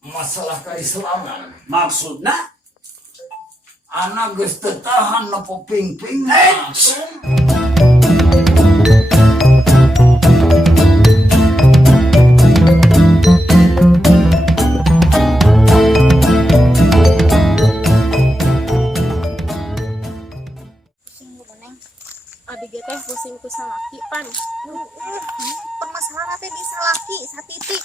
masalah keislaman. Maksudna Anak geus teu tahan nopo ping-ping. Adik teh pusing ku salaki pan. Permasalahan teh bisa laki satitik.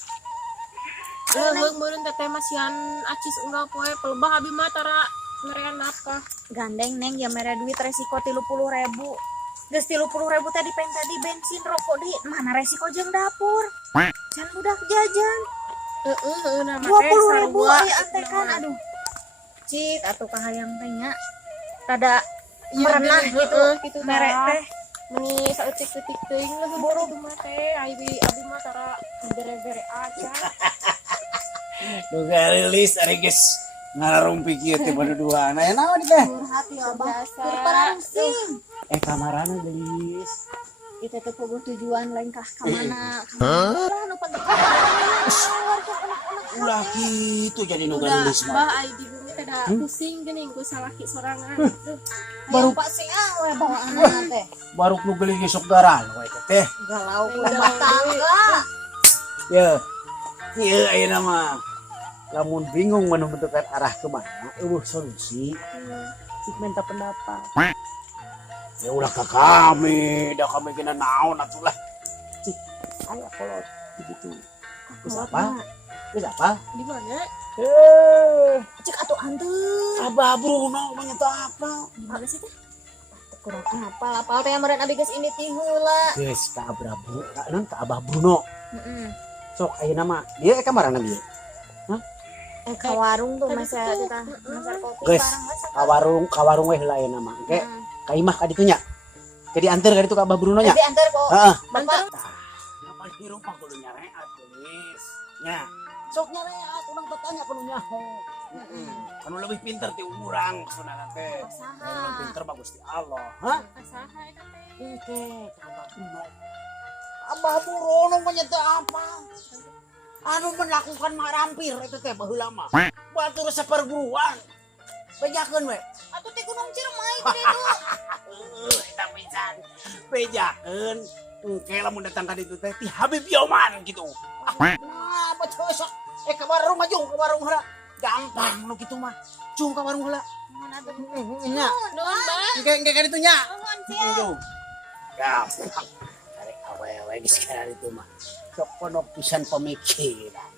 Leung meureun teteh masihan acis unggal poe pelebah abi mah tara merean apa. Gandeng neng ya mere duit resiko 30.000. Geus 30.000 tadi pengen tadi bensin rokok di mana resiko jeung dapur. Can budak jajan. Heeh nama teh 20.000 sarua aya antekan aduh. Cik atuh kahayang teh nya. Rada merenah gitu gitu mere teh. Meni saeutik-eutik teuing lah boro mah teh abi mah tara bere-bere aja. duga rilis ari geus ngarumpi kieu teh berdua. Nah naon teh? Hati abah. Biasa. Berperangsing. Kamarana geus. Kita teh pogo tujuan lain kah ka mana? Lah nu penting. Ulah kitu jadi nu Udah geus mah. bah ai di bumi teh da pusing geuning ku salaki sorangan. Baru pasti we bawa anak teh. Baru nu geuling sok garan we teh. Galau rumah tangga. Ya. Ieu ayeuna mah. Lamun bingung menentukan arah ke mana, solusi. Cik minta pendapat. Ya ulah ke kami, dah kami kena naon atuh lah. Cik, aya kolot begitu. Geus apa? Geus apa? Di mana? Cik atuh anteu. Abah Bruno menyata apa? Di mana sih teh? Kurang apa teh meureun abi geus ini ti heula. Geus ka Abah Bruno, ka Abah Bruno. Heeh. Sok ayeuna mah, dieu kamarana dieu. Ka warung tuh masa kita masak kopi Geus, bareng ka warung we heula ayeuna mah. Engke ka imah ka ditu nya. Ke diantar ka ditu ka Abah Bruno nya. Tapi antar kok. Heeh. Bapak Kapan hirup mah kudu nyareat geus. Nya. Sok nyareat urang tanya kudu nyaho. Anu lebih pinter ti urang sebenarnya teh. Anu pinter mah Gusti Allah. Hah? Asaha eta teh. Oke, Abah Bruno. Abah Bruno mah nyata apa? Anu melakukan marampir itu teh baheula mah. Batur saperguruan. Bejakeun we. atuh teh Gunung Ciremai gede tuh. Eta pisan. Bejakeun. Engke lamun datang ka ditu teh ti Habib Yoman gitu. Nah, betul sok. Ka warung mah jung, ka warung heula. Gampang nu kitu mah. Jung ka warung heula. Mana tuh? Nya. Nuhun Bang. Engke ka ditu nya. Nuhun cia. Jung. Gampang. Arek awewe geus kana ditu mah. Sok penuh pisan pemikiran.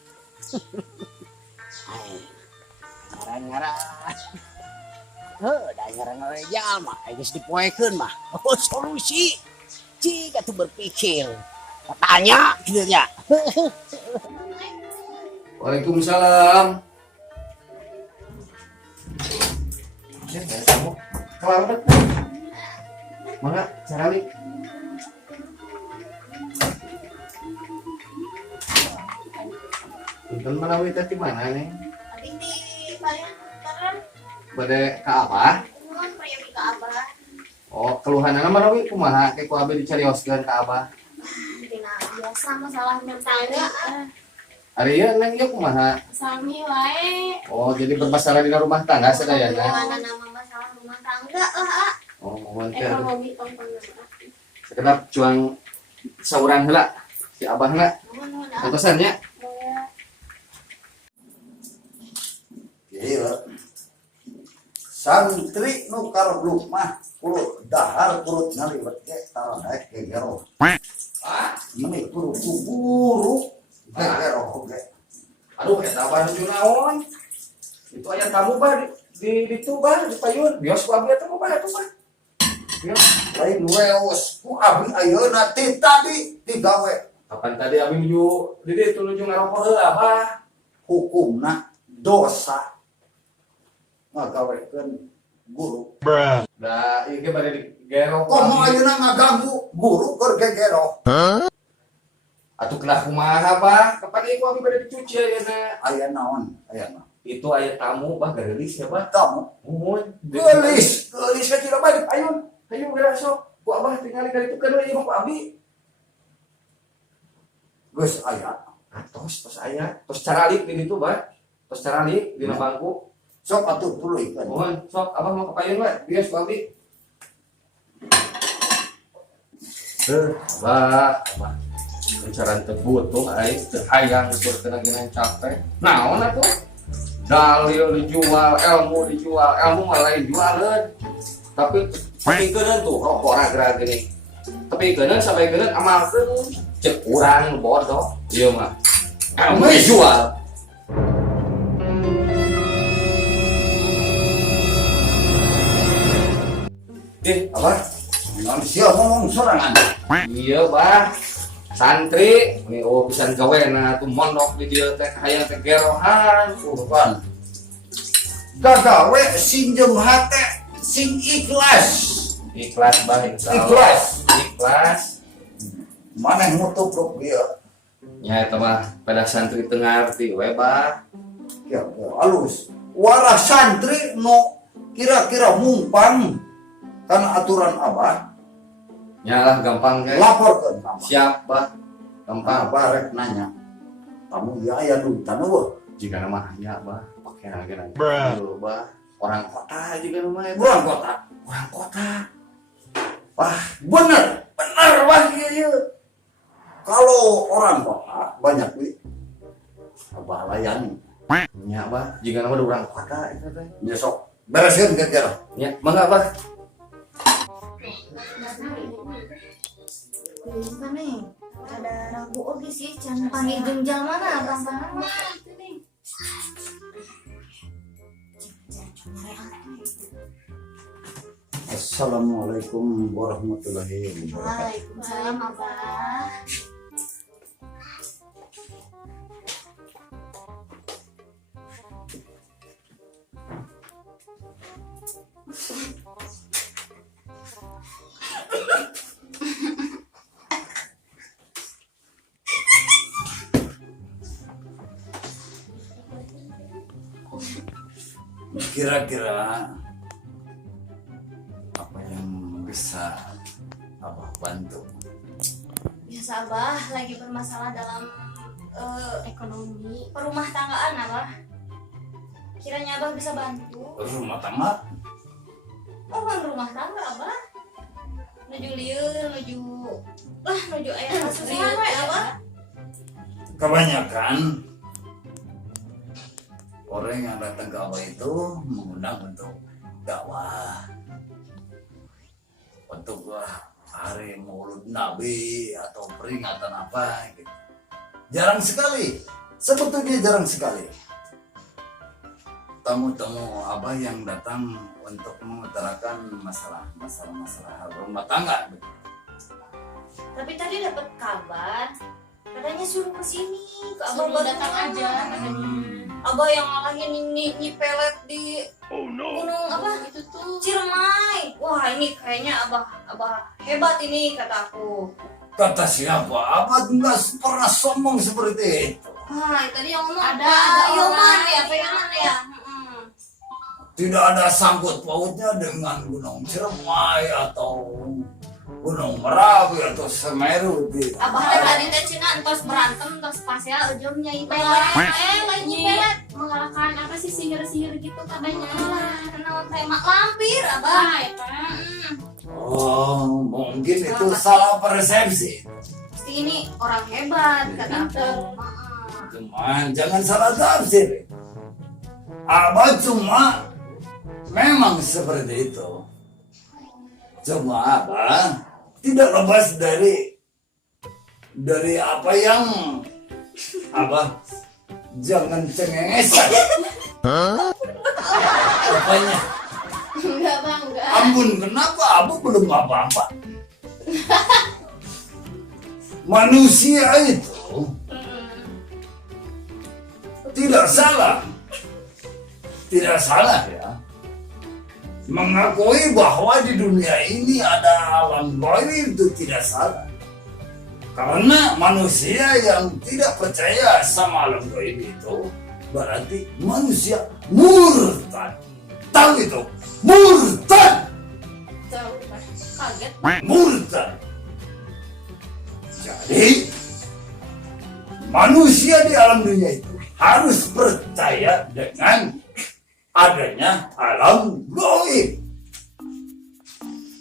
Ai. Ngarang-ngarang. Da ngarang we jalma, geus dipoekeun mah. Oh, solusi. Cik atuh berpikir. Tanya kitu nya. Waalaikumsalam. Kamu kelar udah. Mangga carali. Itu mana wita di mana nih? Tadi di kalian sekarang Bade ka apa? nuhun priori ka abah. Oh, keluhanana mana wi kumaha kayak ku abi dicarioskeun ka abah. Tina biasa masalah mentangga. Ari ieu neng ieu kumaha? Sami wae. Oh, jadi bermasalah di rumah tangga sadayana. Mana nama masalah rumah tangga lah. Oh, mohon teh. Ekonomi tongkol. Sekedap cuang saurang heula si abahna. Nuhun Kantosan nya. Iya, santri nu karbluk mah kudu dahar kurut ngalibet ke taruh naik ke gero. Ini kudu kuburu ke gero oke. Aduh, eta baju naon? Itu aya tamu bah di ditu bah di payun. Bios ku abi eta mah bah atuh bah. Bios. Lain weos ku abi ayeuna ti tadi digawe Kapan tadi abi menuju di ditu nuju ngarokok heula bah. hukumna dosa ngagawekeun guru. Da ieu ge bade digerok. Komo ayeuna ngaganggu guru keur ke gero. Atuh kenah kumaha bah? Kapan ieu ku abi bade dicuci ayeuna? Aya naon? Aya naon? Itu aya tamu bah geulis ya bah. Kamu Muhun. geulis. Geulis ka tidak bah di payun. Hayu geura sok. Ku abah tinggal ka ditu kan ieu ku abi. Geus aya. Tos aya. Tos caralik di ditu bah. Terus cara di bangku. Sok atuh tuluy kan. Mohon, sok abah mau ke payun we, bios ku abdi. Abah. Pencaran tebut tuh, teu hayang tur kena gina capek. Naon atuh? Dalil dijual, ilmu mah lain jualan. Tapi keunan tuh rokok ragra gini. Tapi keunan sampai keunan amalkeun cek urang bodoh. Ieu mah. Ilmu dijual. Apa? Manusia ngomong sorangan. Iya, Bah. Santri, ini pisan gawena tuh mondok di dieu teh hayang teh gerohan. Bukan. Gagawe sinjem hate sing ikhlas. Ikhlas, Bah, insyaallah. Ikhlas. Maneh mutupruk dia. Ya eta mah pada santri teu ngarti we, Bah. Ya, halus. Warah santri no kira-kira mumpang karena aturan abah Nyalah gampang ge. laporkan Siap, Bah. Gampang. abah rek nanya kamu ya aya duitan eueuh Jika nama aya, Bah. Pakai lagi nanti. Aduh, Bah. Orang kota jika nama eta. bukan kota Orang kota. wah bener wah iya kalau orang kota banyak duit abah layani Nya, Bah. Jika nama ada orang kota eta teh. besok bereskeun kira-kira Ya, mangga, Bah. Bisa nih. Ada ragu oge sih, can panggil jengjal mana abang pangan itu nih. Assalamualaikum warahmatullahi wabarakatuh. Waalaikumsalam abah. Kira-kira apa yang bisa abah bantu? Biasa abah lagi bermasalah dalam Ekonomi. perumah tanggaan abah. Kiranya abah bisa bantu. Rumah tangga Oh, kan rumah tangga abah. Nuju lieur, nuju aya kasusahan we abah. kebanyakan orang yang datang ke abah itu mengundang untuk dakwah, untuk hari Maulid Nabi atau peringatan apa gitu. Jarang sekali, sebetulnya jarang sekali tamu-tamu abah yang datang untuk mengutarakan masalah rumah tangga. Tapi tadi dapat kabar katanya suruh ke sini ke abah Suruh datang aja. abah yang ngalahin nyipelet di gunung apa Itu tuh. Ciremai. Wah, ini kayaknya abah hebat ini kataku. Kata siapa? Abah nggak pernah sombong seperti itu. Wah, tadi yang ngomong Ada Yoman orang. ya, Pak Yoman ya. Tidak ada sangkut pautnya dengan Gunung Ciremai atau Gunung Merapi atau Semeru. Tidak. Abah teh tadi teh cenah entos berantem entos pas ya ujung nyai pelet. Lagi pelet. Mengalahkan apa sih sihir-sihir gitu katanya. Naon teh mak lampir abah. Ah, eta. Oh, mungkin itu salah persepsi. Pasti ini orang hebat kataku. Cuman jangan salah tafsir. Abah cuma memang seperti itu. Cuma abah tidak lepas dari apa yang abah jangan cengengesan. Apanya? Enggak, Bang, enggak. Ampun, kenapa abah belum apa-apa? Manusia itu tidak salah ya, mengakui bahwa di dunia ini ada alam gaib itu tidak salah. Karena manusia yang tidak percaya sama alam gaib itu berarti manusia murtad. Tahu itu? Murtad. Tahu, Bang. Kaget. Murtad. Jadi manusia di alam dunia itu harus percaya dengan adanya alam gaib.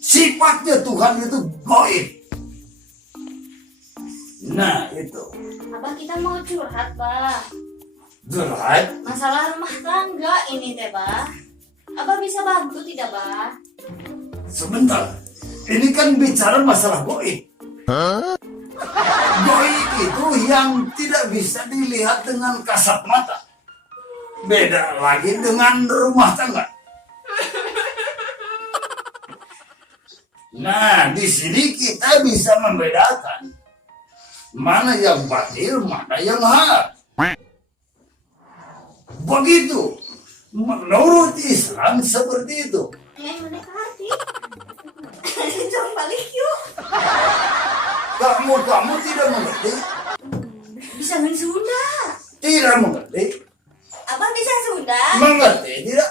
Sifatnya Tuhan itu gaib. Nah itu. Abah kita mau curhat, Bah. Curhat? Masalah rumah tangga ini teh, Bah. Abah bisa bantu tidak, Bah? Sebentar. Ini kan bicara masalah gaib. Gaib itu yang tidak bisa dilihat dengan kasat mata. Beda lagi dengan rumah tangga. Nah, di sini kita bisa membedakan mana yang batil, mana yang hak. Begitu. Menurut Islam seperti itu. Mana hati? Coba balik yuk. Kamu tidak mengerti? Bisa ngen Sunda. Tidak mengerti? Abah bisa Sunda? Mengerti tidak?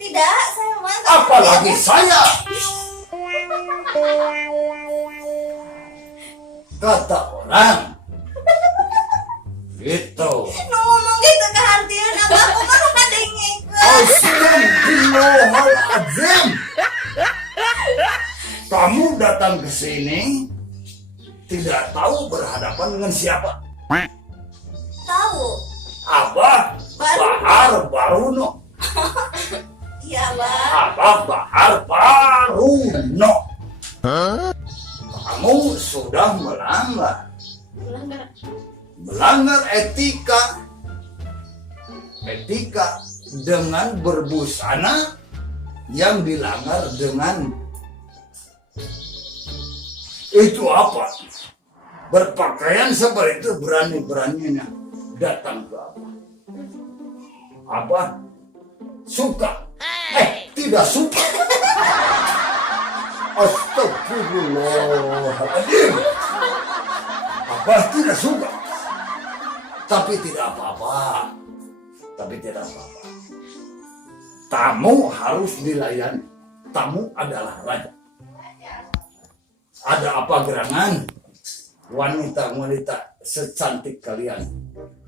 Tidak, saya mah. Apalagi saya. Kata orang. Gitu. Ngomong gitu ke hartian Abah, aku mah kadengeng. Astagfirullahaladzim. Kamu datang ke sini tidak tahu berhadapan dengan siapa? Tahu. Abah Bahar Baruno. Iya, Abah. Abah Bahar Baruno. Kamu sudah melanggar etika dengan berbusana yang dilanggar dengan itu apa? Berpakaian seperti itu berani-beraninya datang ke Abah. Abah suka? Tidak suka. Astagfirullahaladzim. Abah tidak suka. Tapi tidak apa-apa. Tamu harus dilayani. Tamu adalah raja. Ada apa gerangan? Wanita-wanita secantik kalian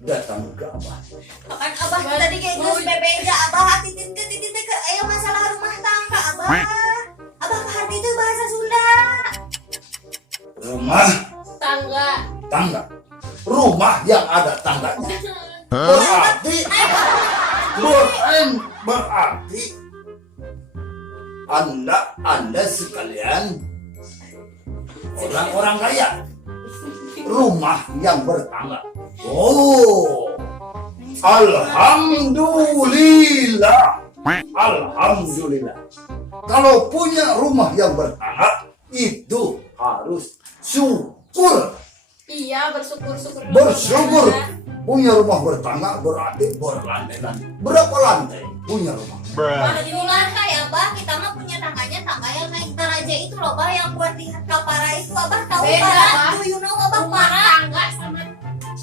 datang ke Abah. Kan Abah tadi kayak gus bebeja Abah titit ke ayo masalah rumah tangga Abah. Abah ke hati itu bahasa Sunda. Rumah tangga. Rumah yang ada tangganya. Berarti Anda sekalian orang-orang kaya. Rumah yang bertangga. Oh, alhamdulillah. Kalau punya rumah yang bertangga itu harus syukur. Iya, bersyukur. Punya rumah bertangga berarti berlantai-lantai. Berapa lantai punya rumah? Mana di lantai Abah, kita mah punya tangga yang naik daraja itu loh Bah, yang buat di kapara itu Abah tahu Beda, Bah. Bah. You know Abah Rumah parah. tangga sama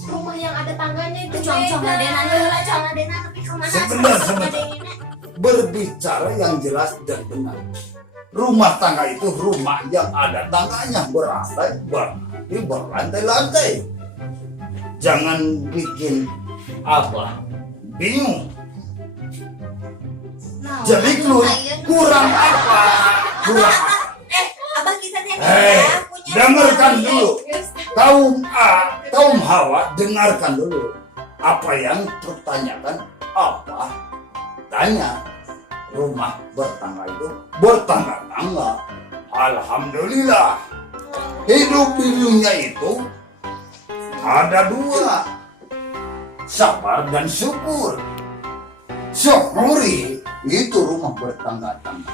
rumah yang ada tangganya itu Cong-cong beda. adena heula cong adena tapi kemana Sebentar. Berbicara yang jelas dan benar. Rumah tangga itu rumah yang ada tangganya berlantai-lantai. Jangan bikin Abah bingung. Nah, Jadi kurang apa? Abah kita teh punya Dengarkan rumah. dulu. Kaum Hawa, dengarkan dulu apa yang pertanyakan apa? Tanya rumah bertangga. Alhamdulillah. Hidup di dunia itu ada dua, sabar dan syukur. Syukuri itu rumah bertangga-tangga.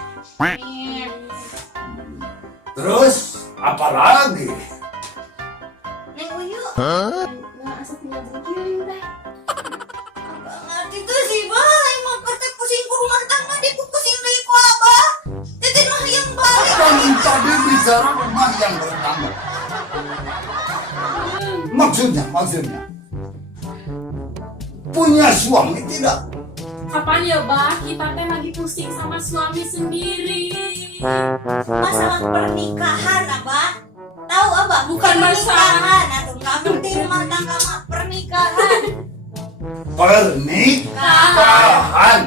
Terus apa lagi? Neng Uyu. Nggak asal tinggal begini teh. Abah ngerti tuh sih Bah, emang kata pusing ke rumah tangga dia pusing dari ku Abah. Titit mah yang balik. Kan tadi bicara rumah yang bertangga. Maksudnya punya suami tidak? Kapan ya, Bah? Kita teh lagi pusing sama suami sendiri. Masalah pernikahan Abah. Tahu Abah Bukan masalah. pernikahan atau nggak penting rumah tangga mah pernikahan. pernikahan.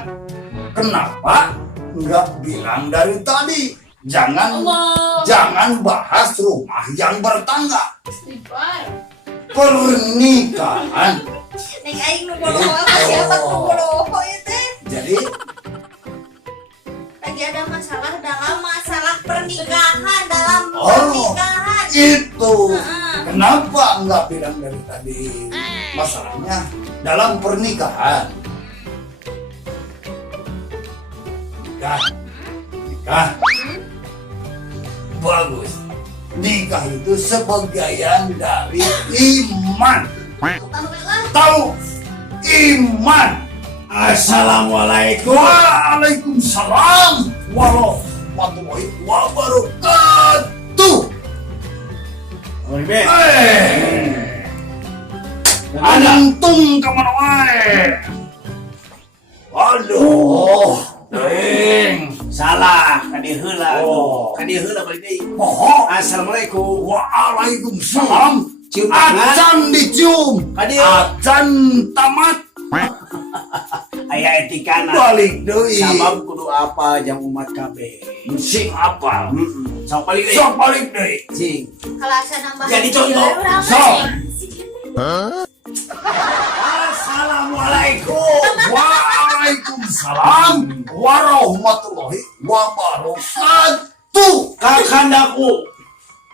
Kenapa nggak bilang dari tadi? Jangan bahas rumah yang bertangga. Istighfar. Pernikahan. Neng aing nu boloho siapa nu boloho ieu teh? Jadi Lagi ada masalah dalam masalah pernikahan, dalam Oh. pernikahan. itu kenapa nggak bilang dari tadi? Masalahnya dalam pernikahan. Nikah. Bagus. Nikah itu sebagian dari iman. Alhamdulillah. Tahu iman. Assalamualaikum. Waalaikumsalam warahmatullahi wabarakatuh. Anantung kemana wae? Aduh, deng. Salah, kadi heula. Oh. Kadi heula balik deui. Moho. Assalamualaikum. Waalaikumsalam. Cium tangan. Acan dicium. Kadi. Acan tamat. Aya etikana. Balik deui. Sabab kudu apa jang umat kabeh. Sing apa? Sok balik deui. Sok balik deui. Sing. Kalau asa nambah Jadi contoh. Sok. Assalamualaikum. Waalaikumsalam warahmatullahi wabarakatuh. Kakandaku.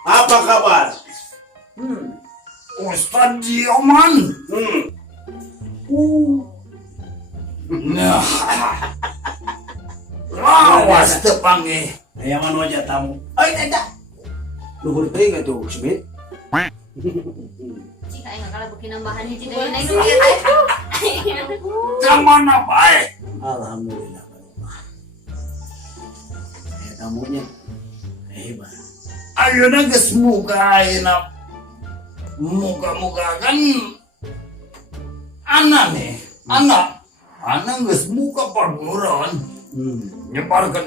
Apa kabar? Ustaz Dioman. Nah. Lawas tepange. Aya manu aja tamu. Ai ada. Luhur teuing atuh, Smith. Cik aing kalah beuki nambahan hiji deui neng. Kamana bae? Alhamdulillah. Tamunya hebat. Ayeuna geus muka ayeuna. Muka kan anak nih, anak geus muka perguruan. Nyebarkan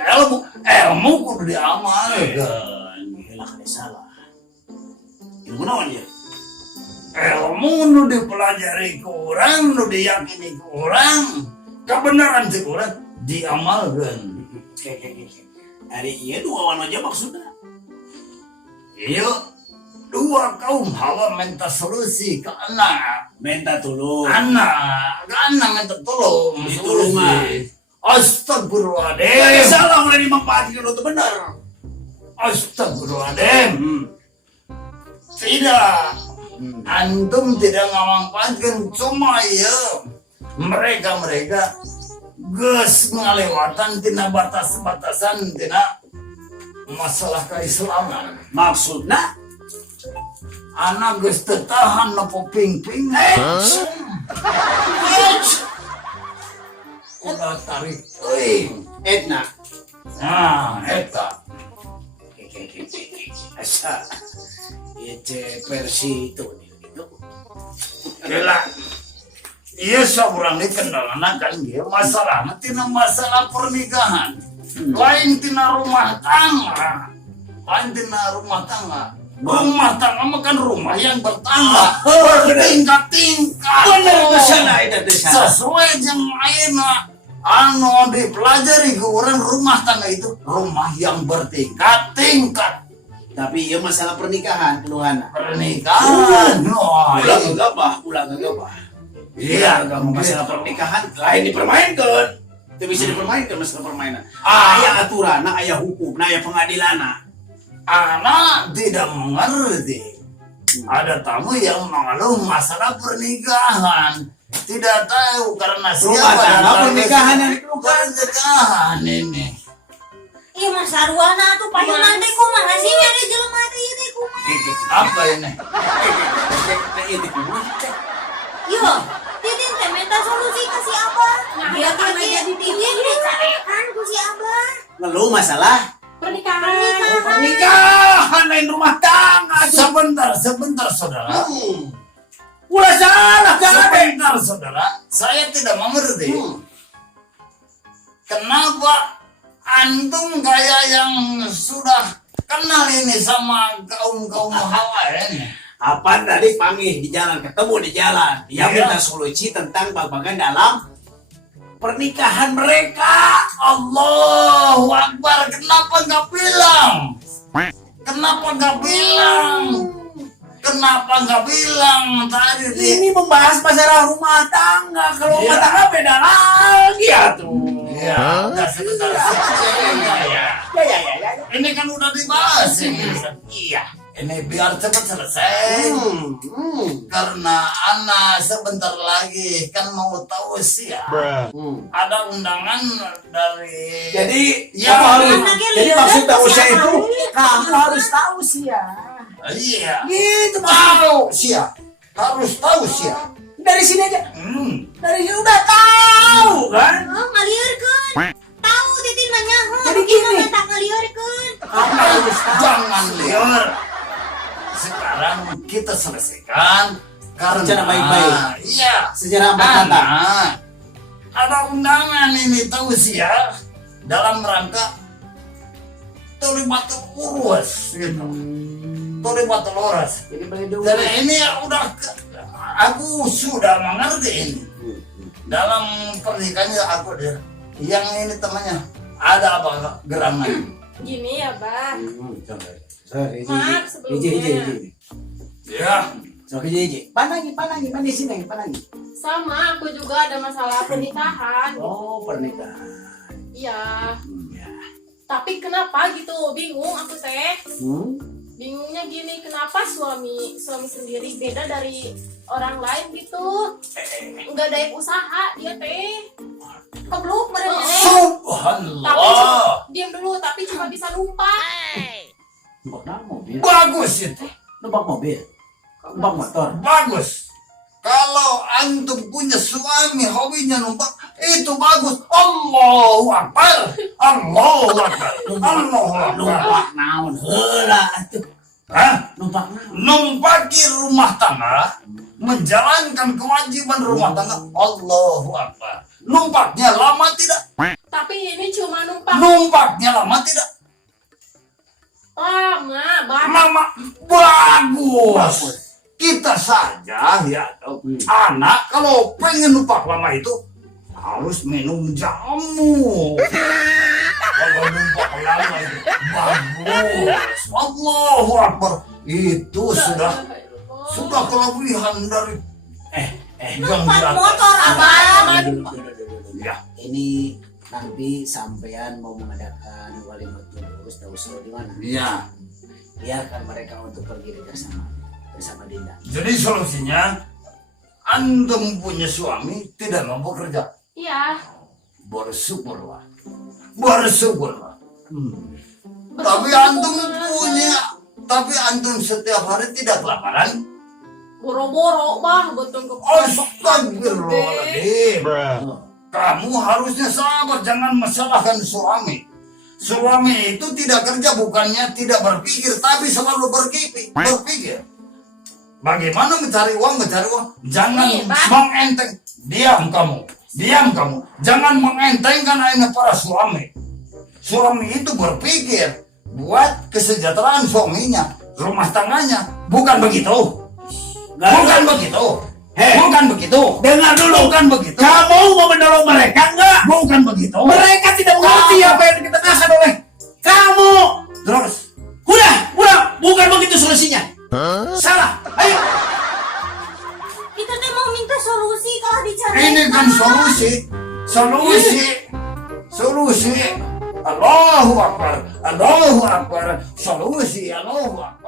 ilmu kudu diamalkan. Helah kada salah. Ilmu naon ya? Ilmu nu dipelajari ku urang, nu diyakini ku urang, kebenaran si urang diamalkan. Hari ieu dua wan aja maksudna. Iya, dua kaum hawa minta solusi ke anak. Minta tolong. Anak minta tolong. Ditolongan. Astagfirullahaladzim. Salah mulai dimanfaatkan itu benar. Astagfirullahaladzim. Tidak. Antum tidak memanfaatkan, cuma ya mereka geus ngalewatan tina batas-batasan tina masalah keislaman. Maksudna Anak geus teu tahan nopo ping-ping. Udah tarik teuing. Edna. Nah, eta. Asa ieu versi itu gitu. Gila. Iya saurang dikenalana kan dia masalah tina masalah pernikahan. Lain tina rumah tangga. Rumah tangga mah kan rumah yang bertangga, bertingkat-tingkat. Bener kesana itu desa. Sesuai jeung ayeuna anu dipelajari ke orang rumah tangga itu rumah yang bertingkat-tingkat. Tapi ieu masalah pernikahan keluhanna. Pernikahan. Ulah gegabah. Iya, Masalah pernikahan lain dipermainkan. Itu bisa dipermainkan masalah permainan. Ah. Aya aturanna, aya hukumna, aya pengadilanna. Anak tidak mengerti. Ada tamu yang mengeluh masalah pernikahan. Tidak tahu karena Rumah siapa tangga datang pernikahan ke- yang dikeluhkan. Pernikahan ini. Iya Mas Arwana tuh payunan teh kumaha sih nyari jelema teh ieu teh kumaha? Apa ini? Yo, Titin teh minta solusi ke si Abah. Dia kan jadi Titin dicarekan ku si Abah. Ngeluh masalah Pernikahan. pernikahan lain rumah tangga. Sebentar saudara. Ulah salah kan? Sebentar saudara. Saya tidak mengerti. Kenapa antum kayak yang sudah kenal ini sama kaum hawa ini? Apa tadi panggil di jalan, ketemu di jalan. Dia minta solusi tentang babagan dalam pernikahan mereka. Allahu Akbar, kenapa nggak bilang? Kenapa nggak bilang? Kenapa nggak bilang tadi? Ini membahas masalah rumah tangga. Kalau rumah tangga beda lagi ya tuh. Ya, udah sebentar saja ya. Ya. Ini kan udah dibahas ini. Iya. Ini biar cepat selesai. Karena Ana sebentar lagi kan mau tahu sih ya. Ada undangan dari. Jadi Ya, kamu harus. anaknya Jadi lihat maksud tahu saya siapa itu ini? kamu harus tahu sih ya. Iya. Gitu Tahu sih ya. Harus tahu sih ya. dari sini aja. Dari sini udah tahu kan? Oh, ngaliarkeun. Tahu titin nanya. Jadi gini. Tak ngaliarkeun. Kamu harus tahu. Jangan liar. Sekarang kita selesaikan karena Secara baik-baik. Iya. Secara empat mata. Ada undangan ini tahu sih ya dalam rangka terlibat urus gitu. Terlibat urus. Jadi beli dulu. Jadi ini udah aku sudah mengerti ini. Dalam pernikahannya aku dia yang ini temannya ada apa gerangan? Gini ya, Bah. Maaf sebelumnya. Ya. So hiji. Panangi di sini, panangi. Sama, aku juga ada masalah pernikahan. Oh, pernikahan. Iya. Ya. Tapi kenapa gitu? Bingung aku teh. Bingungnya gini, kenapa suami sendiri beda dari orang lain gitu? Enggak ada yang usaha dia teh. Kebluk mereka. Tapi Subhanallah. diam dulu, tapi cuma bisa numpak. numpak mobil. Bagus itu. Numpak mobil. Numpak motor. Bagus. Kalau antum punya suami hobinya numpak, itu bagus. Allahu Akbar. Allahu Akbar. Allahu Akbar. Numpak naon heula atuh. Hah? Numpak naon? Numpaki rumah tangga, menjalankan kewajiban rumah tangga. Allahu Akbar. Numpaknya lama tidak? Tapi ini cuma numpak. Numpaknya lama tidak? Lama, Bah. Mama, bagus. Kita saja ya, anak kalau pengen numpak lama itu harus minum jamu. Kalau numpak lama itu bagus. Allahu Akbar. Itu sudah kelebihan dari yang di Numpak atas. motor abang. Ya. Ini nanti sampean mau mengadakan walimatul urus tahu di mana? Iya. Biarkan mereka untuk pergi bersama Dinda. Jadi solusinya antum punya suami tidak mampu kerja. Iya. Bersyukurlah. Tapi antum setiap hari tidak kelaparan. Boro-boro, Bah, betul ke Astagfirullahaladzim. Kamu harusnya sabar, jangan mesalahkan suami. Suami itu tidak kerja bukannya tidak berpikir, tapi selalu berpikir. Bagaimana mencari uang? Jangan Nih, Pak. mengenteng. Diam kamu. Jangan mengentengkan aina para suami. Suami itu berpikir buat kesejahteraan suaminya, rumah tangganya. Bukan begitu. Bukan begitu. Dengar dulu. Bukan begitu. Kamu mau menolong mereka enggak? Bukan begitu. Mereka tidak mengerti apa yang kita kasih oleh kamu. Terus. Udah, bukan begitu solusinya. Salah. Ayo. Kita teh mau minta solusi kalau dicari. Ini kan solusi. Allahu Akbar. Solusi. Allahu Akbar.